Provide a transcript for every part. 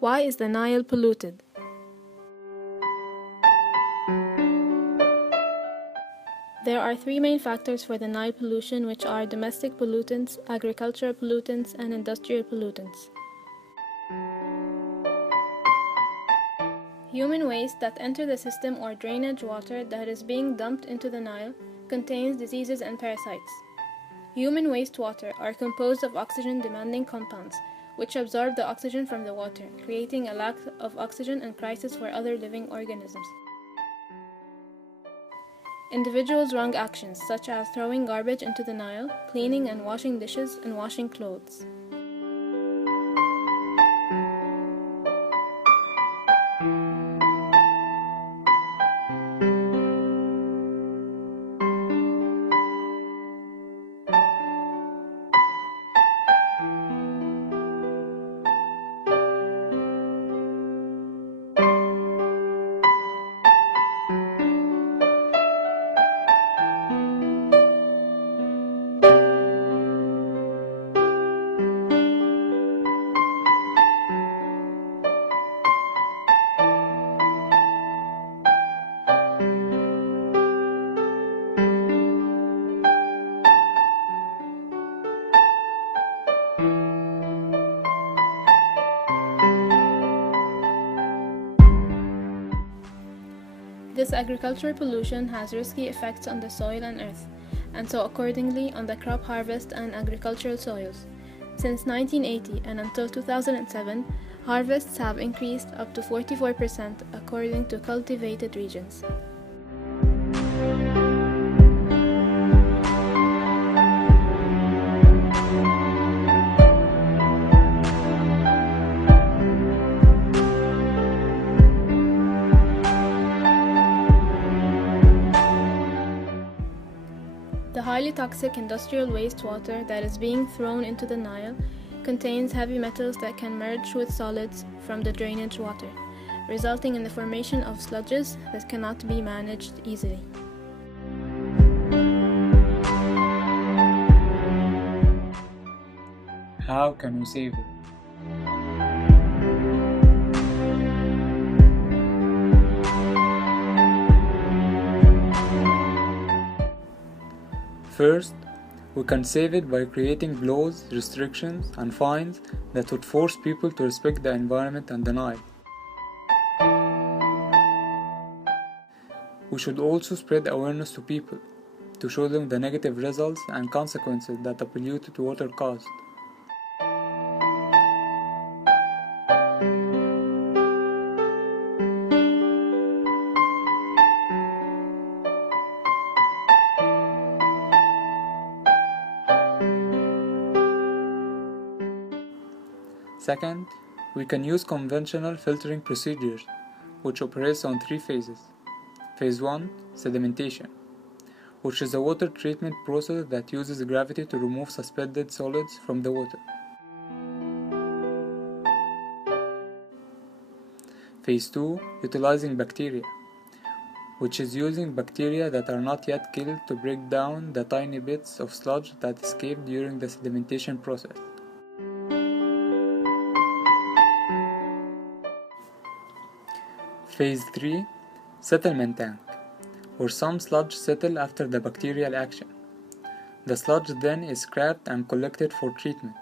Why is the Nile polluted? There are three main factors for the Nile pollution, which are domestic pollutants, agricultural pollutants, and industrial pollutants. Human waste that enter the system or drainage water that is being dumped into the Nile contains diseases and parasites. Human wastewater are composed of oxygen-demanding compounds, which absorb the oxygen from the water, creating a lack of oxygen and crisis for other living organisms. Individuals' wrong actions, such as throwing garbage into the Nile, cleaning and washing dishes, and washing clothes. This agricultural pollution has risky effects on the soil and earth, and so accordingly on the crop harvest and agricultural soils. Since 1980 and until 2007, harvests have increased up to 44% according to cultivated regions. The highly toxic industrial wastewater that is being thrown into the Nile contains heavy metals that can merge with solids from the drainage water, resulting in the formation of sludges that cannot be managed easily. How can we save it? First, we can save it by creating laws, restrictions, and fines that would force people to respect the environment and the Nile. We should also spread awareness to people, to show them the negative results and consequences that a polluted water caused. Second, we can use conventional filtering procedures, which operates on three phases. Phase 1, sedimentation, which is a water treatment process that uses gravity to remove suspended solids from the water. Phase 2, utilizing bacteria, which is using bacteria that are not yet killed to break down the tiny bits of sludge that escape during the sedimentation process. Phase 3, settlement tank, where some sludge settle after the bacterial action. The sludge then is scrapped and collected for treatment.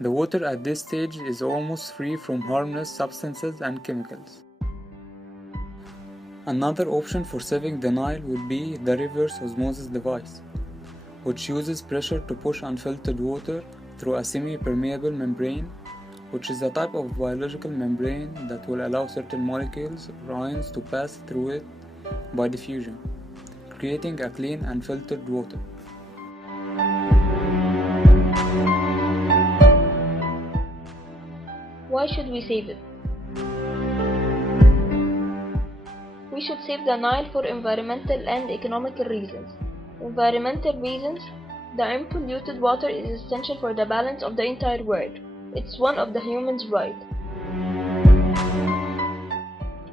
The water at this stage is almost free from harmless substances and chemicals. Another option for saving the Nile would be the reverse osmosis device, which uses pressure to push unfiltered water through a semi-permeable membrane, which is a type of biological membrane that will allow certain molecules or ions to pass through it by diffusion, creating a clean and filtered water. Why should we save it? We should save the Nile for environmental and economical reasons. Environmental reasons: the unpolluted water is essential for the balance of the entire world. It's one of the human's rights.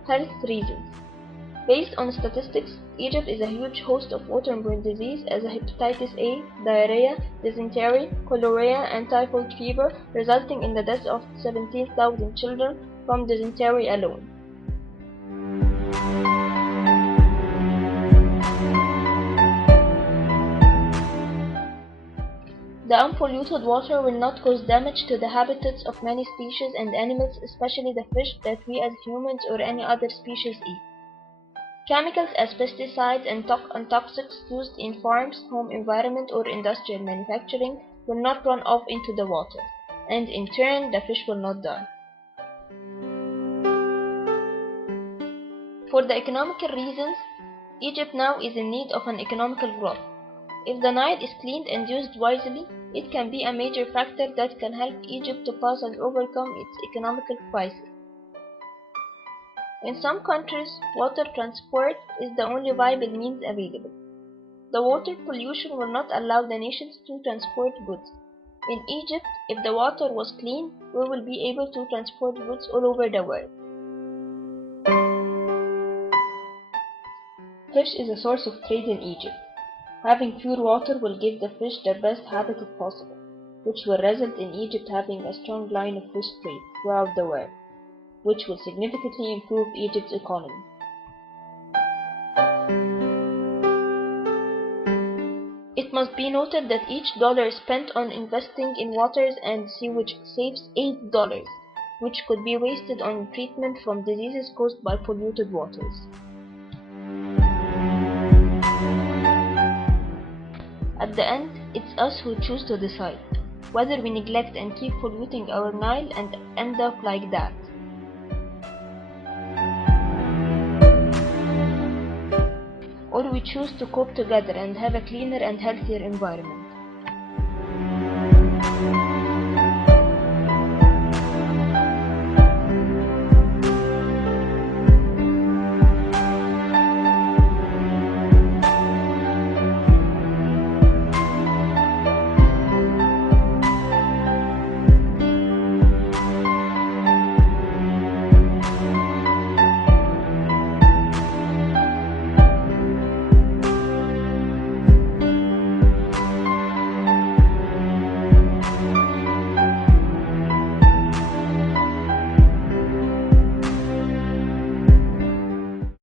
Health reasons: Based on statistics, Egypt is a huge host of waterborne disease as hepatitis A, diarrhea, dysentery, cholera, and typhoid fever, resulting in the deaths of 17,000 children from dysentery alone. The unpolluted water will not cause damage to the habitats of many species and animals, especially the fish that we as humans or any other species eat. Chemicals as pesticides and toxics used in farms, home environment, or industrial manufacturing will not run off into the water, and in turn the fish will not die. For the economical reasons, Egypt now is in need of an economical growth. If the Nile is cleaned and used wisely, it can be a major factor that can help Egypt to pass and overcome its economical crisis. In some countries, water transport is the only viable means available. The water pollution will not allow the nations to transport goods. In Egypt, if the water was clean, we will be able to transport goods all over the world. Fish is a source of trade in Egypt. Having pure water will give the fish the best habitat possible, which will result in Egypt having a strong line of fish trade throughout the world, which will significantly improve Egypt's economy. It must be noted that each dollar spent on investing in waters and sewage saves $8, which could be wasted on treatment from diseases caused by polluted waters. At the end, it's us who choose to decide whether we neglect and keep polluting our Nile and end up like that. Or we choose to cope together and have a cleaner and healthier environment.